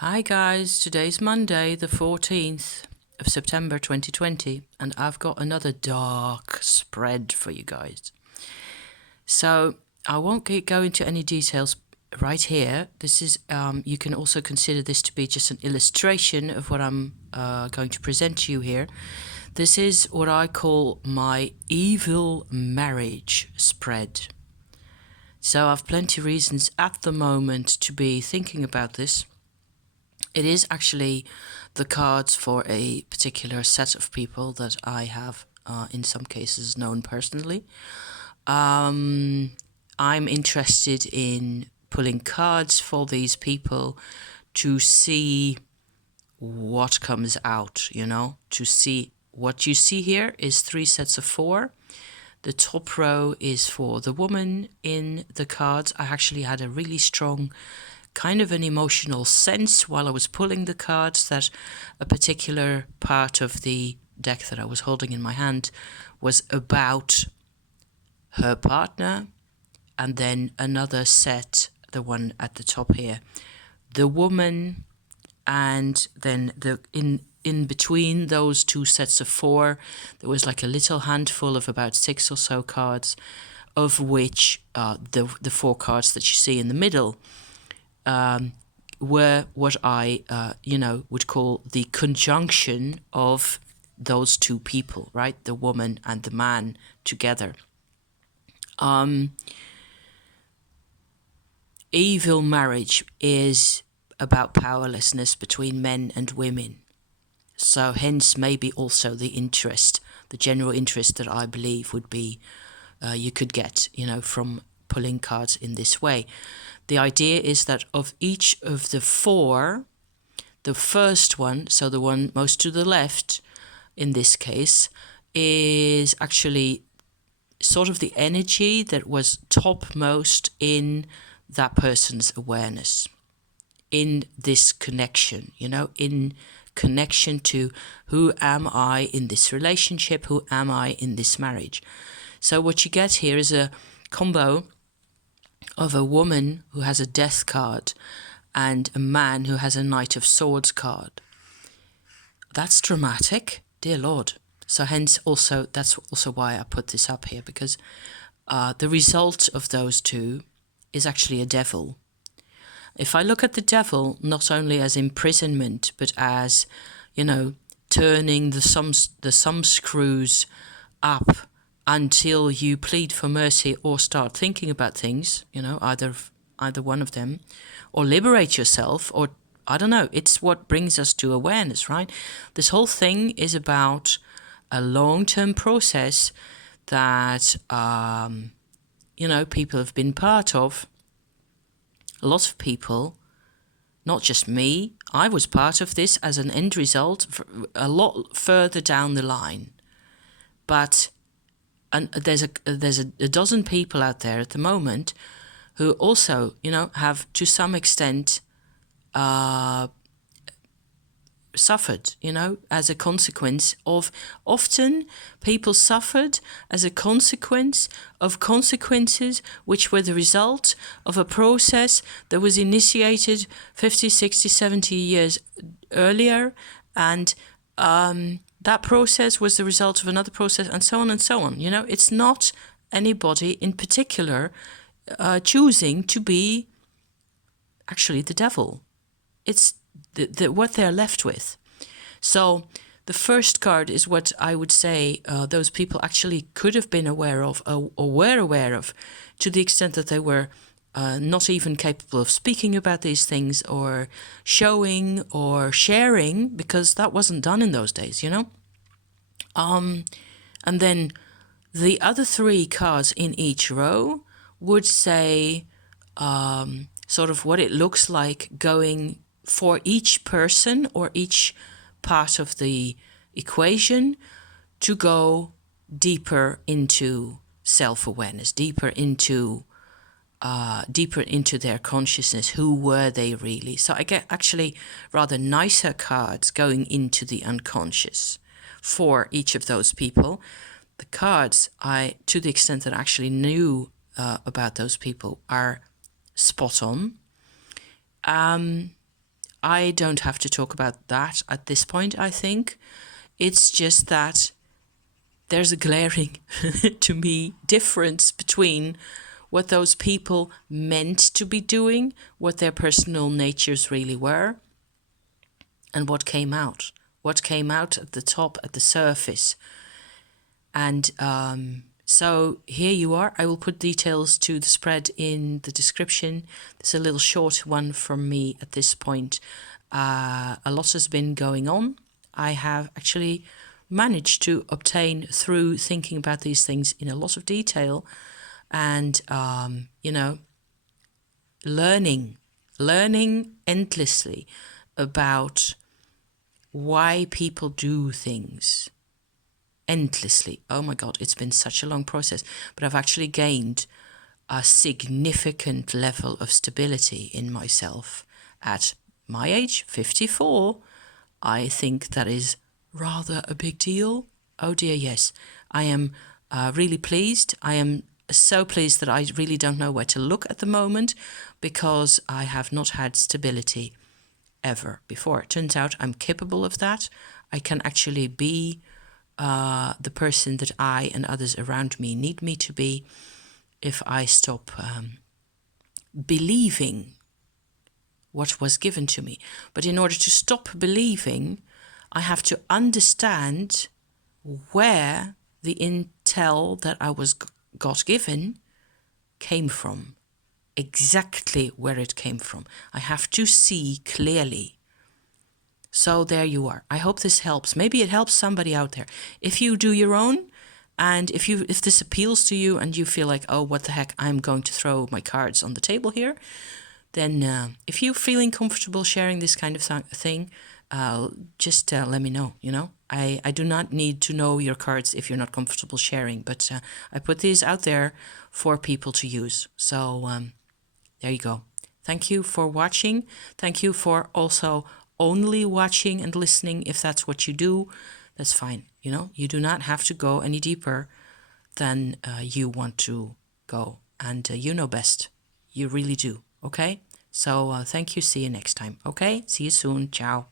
Hi guys, today's Monday, the 14th of September 2020, and I've got another dark spread for you guys. So I won't go into any details right here. This is, you can also consider this to be just an illustration of what I'm going to present to you here. This is what I call my evil marriage spread. So I've plenty of reasons at the moment to be thinking about this. It is actually the cards for a particular set of people that I have, in some cases, known personally. I'm interested in pulling cards for these people to see what comes out, to see what you see here is 3 sets of 4. The top row is for the woman in the cards. I actually had a really strong kind of an emotional sense while I was pulling the cards that a particular part of the deck that I was holding in my hand was about her partner, and then another set, the one at the top here, the woman, and then in between those 2 sets of 4 there was like a little handful of about 6 or so cards, of which the 4 cards that you see in the middle were what I, would call the conjunction of those 2 people, right? The woman and the man together. Evil marriage is about powerlessness between men and women. So hence maybe also the interest, the general interest that I believe would be, you could get, from pulling cards in this way. The idea is that of each of the 4, the first one, so the one most to the left in this case, is actually sort of the energy that was topmost in that person's awareness, in this connection, in connection to who am I in this relationship, who am I in this marriage. So what you get here is a combo of a woman who has a death card and a man who has a Knight of Swords card. That's dramatic, dear Lord. So hence also, that's also why I put this up here, because the result of those 2 is actually a devil. If I look at the devil not only as imprisonment, but as, turning the sum screws up until you plead for mercy or start thinking about things, either one of them, or liberate yourself, or I don't know, it's what brings us to awareness, right? This whole thing is about a long-term process that, people have been part of. A lot of people, not just me, I was part of this as an end result a lot further down the line. But there's a dozen people out there at the moment who also, have to some extent suffered, as a consequence of, often people suffered as a consequence of consequences which were the result of a process that was initiated 50, 60, 70 years earlier, and that process was the result of another process, and so on and so on. It's not anybody in particular choosing to be actually the devil. It's what they're left with. So the first card is what I would say those people actually could have been aware of, or were aware of, to the extent that they were not even capable of speaking about these things or showing or sharing, because that wasn't done in those days, And then the other 3 cards in each row would say sort of what it looks like going for each person or each part of the equation to go deeper into self-awareness, deeper into their consciousness. Who were they really? So I get actually rather nicer cards going into the unconscious for each of those people. The cards, to the extent that I actually knew about those people, are spot on. I don't have to talk about that at this point, I think. It's just that there's a glaring, to me, difference between what those people meant to be doing, what their personal natures really were, and what came out. What came out at the top, at the surface. And so here you are. I will put details to the spread in the description. There's a little short one from me at this point. A lot has been going on. I have actually managed to obtain, through thinking about these things in a lot of detail and, learning endlessly about why people do things. Endlessly. Oh my God, it's been such a long process, but I've actually gained a significant level of stability in myself at my age, 54. I think that is rather a big deal. Oh dear, yes. I am really pleased. I am so pleased that I really don't know where to look at the moment, because I have not had stability ever before. It turns out I'm capable of that. I can actually be the person that I and others around me need me to be if I stop believing what was given to me. But in order to stop believing, I have to understand where the intel that I was got given came from, exactly where it came from. I have to see clearly. So there you are. I hope this helps. Maybe it helps somebody out there. If you do your own, and if this appeals to you and you feel like, oh, what the heck, I'm going to throw my cards on the table here, then if you're feeling comfortable sharing this kind of thing, just let me know, I do not need to know your cards if you're not comfortable sharing, but I put these out there for people to use. So there you go. Thank you for watching. Thank you for also only watching and listening. If that's what you do, that's fine. You do not have to go any deeper than you want to go. And you know best. You really do. Okay? So thank you. See you next time. Okay? See you soon. Ciao.